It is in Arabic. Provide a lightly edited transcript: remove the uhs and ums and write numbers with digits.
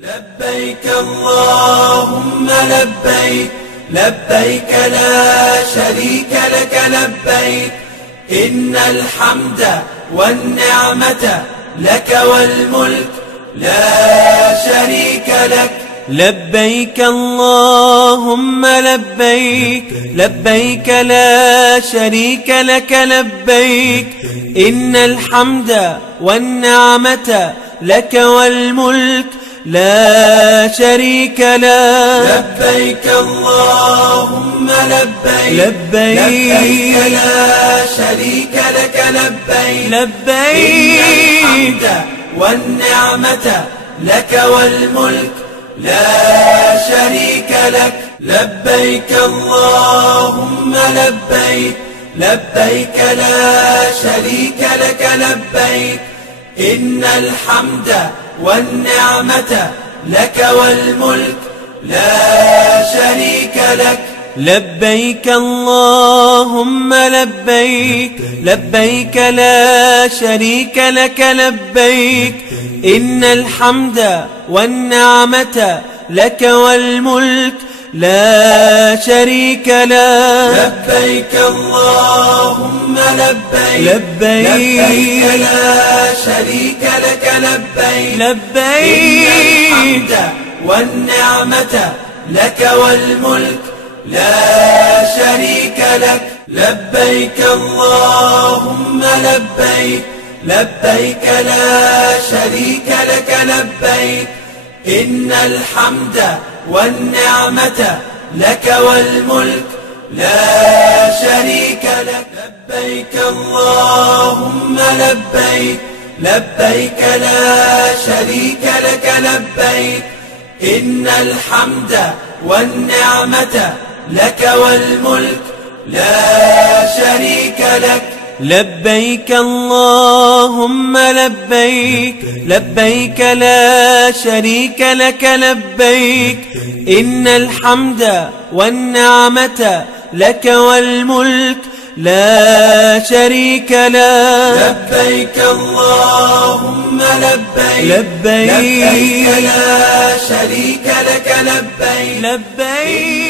لبيك اللهم لبيك لبيك لا شريك لك لبيك إن الحمد والنعمة لك والملك لا شريك لك. لبيك اللهم لبيك لبيك لا شريك لك لبيك إن الحمد والنعمة لك والملك لا شريك لك. لبيك اللهم لبيك لبيك لا شريك لك لبيك لبيك إن الحمد والنعمة لك والملك لا شريك لك. لبيك اللهم لبيك لبيك لا شريك لك لبيك إن الحمد والنعمة لك والملك لا شريك لك. لبيك اللهم لبيك لبيك لا شريك لك لبيك إن الحمد والنعمة لك والملك لا شريك لك. لبيك اللهم لبيك لبيك لا شريك لك لبيك لبيك إن الحمد والنعمة لك والملك لا شريك لك. لبيك اللهم لبيك لبيك لا شريك لك لبيك إن الحمد والنعمة لك والملك لا شريك لك. لبيك اللهم لبيك لبيك لا شريك لك لبيك إن الحمد والنعمة لك والملك لا شريك لك. لبيك اللهم لبيك لبيك لا شريك لك لبيك إن الحمد والنعمة لك والملك لا شريك لك. لبيك اللهم لبيك لبيك لا شريك لك لبيك لبيك